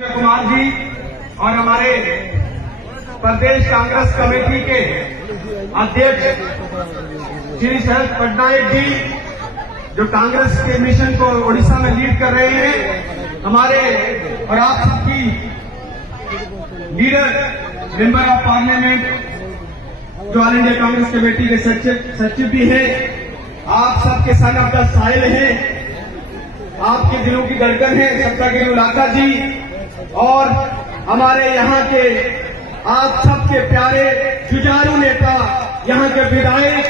कुमार जी और हमारे प्रदेश कांग्रेस कमेटी के अध्यक्ष श्री शरद पटनायक जी, जो कांग्रेस के मिशन को ओडिशा में लीड कर रहे हैं, हमारे और आप सबकी लीडर मेंबर ऑफ पार्लियामेंट जो ऑल इंडिया कांग्रेस कमेटी के सचिव भी हैं, आप सबके सन ऑफ द साहिल हैं, आपके दिलों की धड़कन है सबका गिरू लाका जी, और हमारे यहाँ के आप सबके प्यारे जुझारू नेता यहाँ के विधायक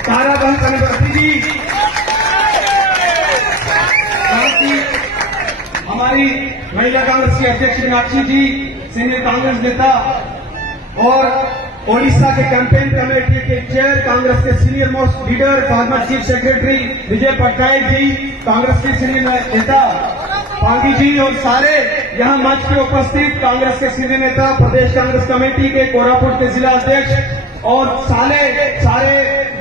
ताराबहन कनवर्ती जी, साथ ही हमारी महिला कांग्रेस की अध्यक्ष मीनाक्षी जी, सीनियर कांग्रेस नेता, और ओडिशा के कैंपेन कमेटी के चेयर कांग्रेस के senior most leader former chief secretary Vijay Patnaik ji, Congress के सीनियर नेता पांगी जी, और सारे यहाँ मंच पे उपस्थित कांग्रेस के सीनियर नेता, प्रदेश कांग्रेस कमेटी के कोरापुट के जिला अध्यक्ष, और सारे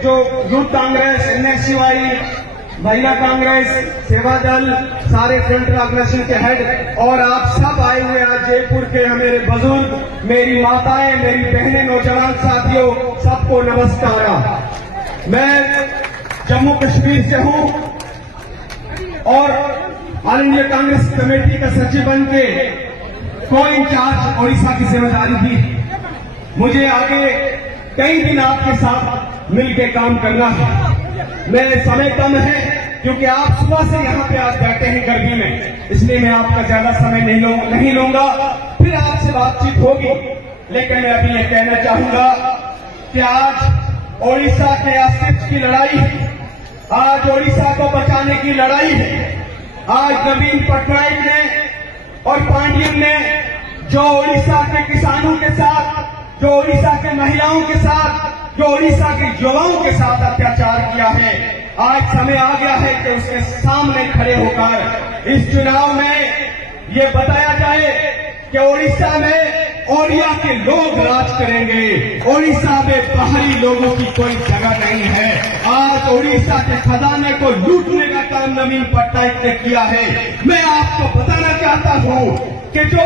जो यूथ कांग्रेस, एनएसयूआई, महिला कांग्रेस, सेवा दल, सारे सेंट्रल ऑर्गेनाइजेशन के हेड, और आप सब आए हुए आज जयपुर के मेरे बुजुर्ग, मेरी माताएं, मेरी बहनें, नौजवान साथियों, सबको नमस्कार। मैं जम्मू कश्मीर से हूं और ऑल इंडिया कांग्रेस कमेटी का सचिव बन के को इंचार्ज ओडिशा की जिम्मेदारी थी। मुझे आगे कई दिन आपके साथ मिलकर काम करना है। मेरे समय कम है क्योंकि आप सुबह से यहाँ पे आज बैठे हैं गर्मी में, इसलिए मैं आपका ज्यादा समय नहीं लूंगा, फिर आपसे बातचीत होगी। लेकिन मैं अभी ये कहना चाहूंगा कि आज ओडिशा के अस्तित्व की लड़ाई है, आज ओडिशा को बचाने की लड़ाई है। आज नवीन पटनायक ने और पांडियन ने जो ओडिशा के किसानों के साथ, जो ओडिशा के महिलाओं के साथ, जो ओडिशा के युवाओं के साथ अत्याचार किया है, आज समय आ गया है कि उसके सामने खड़े होकर इस चुनाव में ये बताया जाए कि ओडिशा में ओडिया के लोग राज करेंगे, ओडिशा में बाहरी लोगों की कोई जगह नहीं है। आज ओडिशा के खजाने को लूटने का काम नवीन पटनायक ने किया है। मैं आपको बताना चाहता हूं कि जो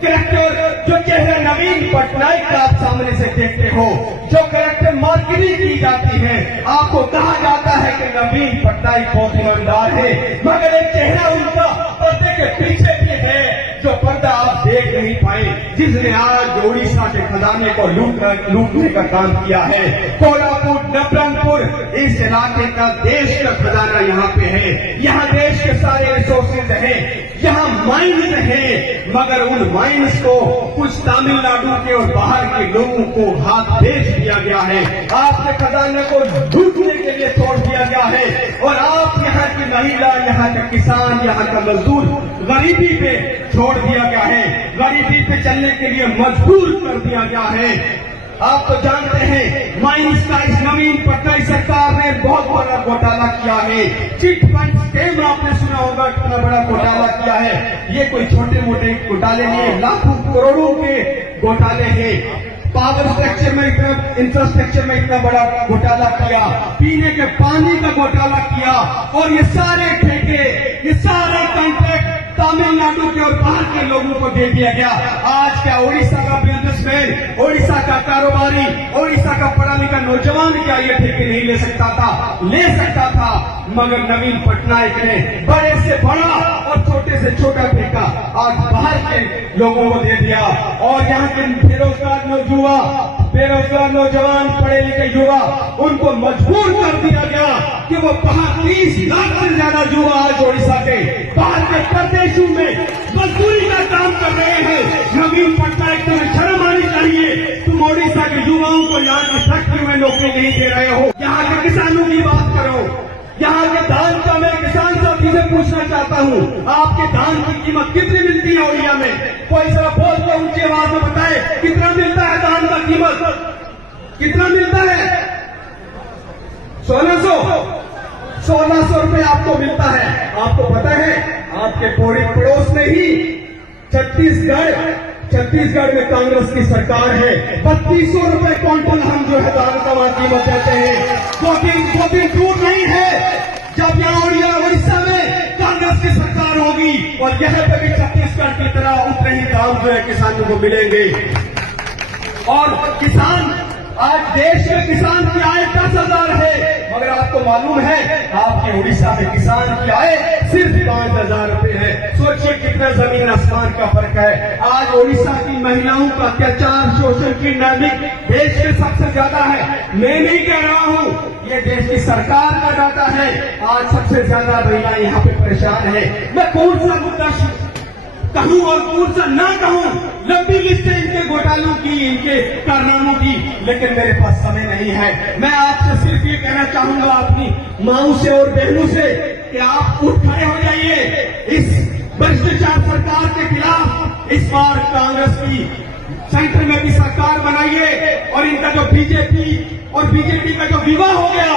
कैरेक्टर, जो चेहरा नवीन पटनायक का आप सामने से देखते हो, जो कैरेक्टर मार्केटिंग की जाती है, आपको कहा जाता है कि नवीन पटनायक बहुत ईमानदार है, मगर एक चेहरा उनका पर्दे के पीछे भी है, जो पर्दा आप देख नहीं पाए, जिसने आज ओडिशा के खजाने को लूटने का काम किया है। कोरापुट, नबरंगपुर, इस इलाके का देश का खजाना यहाँ पे है, यहाँ देश के सारे रिसोर्सेज हैं, यहाँ माइन्स हैं, मगर उन माइन्स को कुछ तमिलनाडु के और बाहर के लोगों को हाथ बेच दिया गया है, आपके खजाने को लूटने के लिए छोड़ दिया गया है, और आप यहाँ की महिला, यहाँ का किसान, यहाँ का मजदूर गरीबी पे छोड़ दिया गया है, गरीबी पे चलने के लिए मजबूर कर दिया गया है। आप तो जानते हैं माइन्स का इस नवीन पटनायक सरकार ने बहुत बड़ा घोटाला किया है। चिट फंड स्कीम आपने सुना होगा, कितना बड़ा घोटाला किया है। ये कोई छोटे मोटे घोटाले नहीं, लाखों करोड़ों के घोटाले हैं। पावर स्ट्रक्चर में इतना, इंफ्रास्ट्रक्चर में इतना बड़ा घोटाला किया, पीने के पानी का घोटाला किया, और ये सारे ठेके, ये सारे कॉन्ट्रैक्ट तमिलनाडु के और बाहर के लोगों को दे दिया गया। आज क्या ओडिशा का बिजनेसमैन, ओडिशा का कारोबारी, ओडिशा का पढ़ा लिखा नौजवान क्या ये ठेके नहीं ले सकता था? ले सकता था, मगर नवीन पटनायक ने बड़े से बड़ा और छोटे से छोटा ठेका आज बाहर के लोगों को दे दिया, और यहाँ के बेरोजगार नौजवान, पढ़े लिखे युवा, उनको मजबूर कर दिया गया कि वो बाहर 30 लाख से ज्यादा युवा आज ओडिशा के बाहर के प्रदेशों में मजदूरी का काम कर रहे हैं। नवीन पटनायक, तुम्हें शर्म आनी चाहिए, तुम ओडिशा के युवाओं को यहाँ की फैक्ट्री में नौकरी नहीं दे रहे हो। यहाँ के किसानों की बात करो, यहाँ के धान का मैं किसान साथी से पूछना चाहता हूँ, आपके धान की कीमत कितनी मिलती है ओडिया में? कोई जरा बोल के ऊंची आवाज में बताए, कितना मिलता है धान का कीमत? कितना मिलता है? 1600 रुपए आपको मिलता है। आपको पता है आपके पड़ोस में ही छत्तीसगढ़ में कांग्रेस की सरकार है, 3200 रुपए क्विंटल हम जो है धान का वहां कीमत देते हैं। दो दिन दूर नहीं है जब यहाँ ओडिशा में कांग्रेस की सरकार होगी। होगी और यहाँ पे भी छत्तीसगढ़ की तरह उतने ही दाम जो है किसानों को मिलेंगे। और किसान, आज देश में किसान की आय 10,000 है, मगर आपको मालूम है आपके उड़ीसा में किसान की आय सिर्फ 5,000 रुपए है। सोचिए कितना जमीन आसमान का फर्क है। आज उड़ीसा की महिलाओं का अत्याचार, शोषण की नैमिक देश में सबसे ज्यादा है। मैं नहीं कह रहा हूँ, ये देश की सरकार का डाटा है। आज सबसे ज्यादा महिलाएं यहाँ पे परेशान है। मैं कौन सा मुद्दा कहूं और कौन सा ना कहूं, लंबी लिस्ट है इनके घोटालों की, इनके कारनामों की, लेकिन मेरे पास समय नहीं है। मैं आपसे सिर्फ ये कहना चाहूंगा अपनी माओं से और बहनों से कि आप उठ खड़े हो जाइए इस भ्रष्टाचार सरकार के खिलाफ। इस बार कांग्रेस की सेंटर में भी सरकार बनाइए और इनका जो बीजेपी और बीजेपी का जो विवाह हो गया,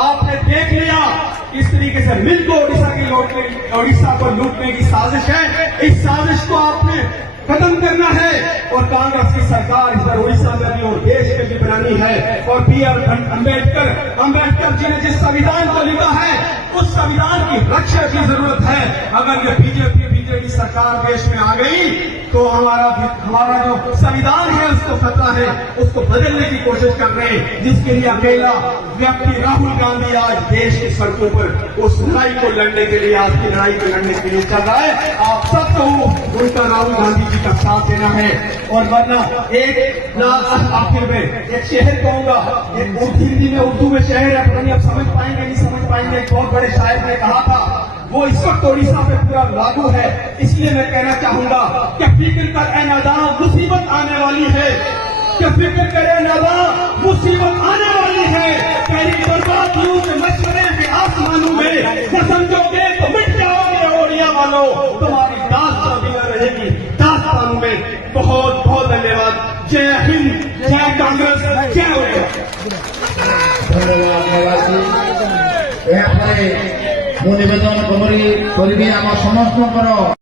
आपने देख लिया इस तरीके से मिलकर उड़ीसा को लूटने की साजिश है। इस साजिश को आपने खत्म करना है और कांग्रेस की सरकार इस बार उड़ीसा में भी और देश में भी बनानी है। और B.R. अम्बेडकर जी ने जिस संविधान को लिखा है उस संविधान की रक्षा की जरूरत है। अगर ये बीजेपी सरकार देश में आ गई तो हमारा जो संविधान है उसको खतरा है, उसको बदलने की कोशिश कर रहे हैं, जिसके लिए अकेला व्यक्ति राहुल गांधी आज देश की सड़कों पर उस लड़ाई को लड़ने के लिए, आज की लड़ाई को लड़ने के लिए चल रहा है। आप सबको उनका राहुल गांधी जी का साथ देना है। और वरना आखिर में एक शहर कहूंगा, एक हिंदी में उर्दू में शहर है, पता नहीं आप समझ पाएंगे नहीं समझ पाएंगे। एक बहुत बड़े शायर ने कहा था, वो इस वक्त उड़ीसा पे पूरा लागू है। इसलिए मैं कहना चाहूंगा कि फिक्र कर ए नादां, मुसीबत आने वाली है। कि फिक्र करे नादां, मुसीबत आने वाली है। तेरी बर्बादियों के मशवरे के आसमानों में न समझोगे तो मिट जाओगे ओड़िया वालों, तुम्हारी दास्तान बिना रहेगी दास्तानों में। बहुत बहुत धन्यवाद। जय हिंद, जय कांग्रेस, जय उड़ीसा। धन्यवाद। ମୁଁ ନିବେଦନ କରିବି ଆମ ସମସ୍ତଙ୍କର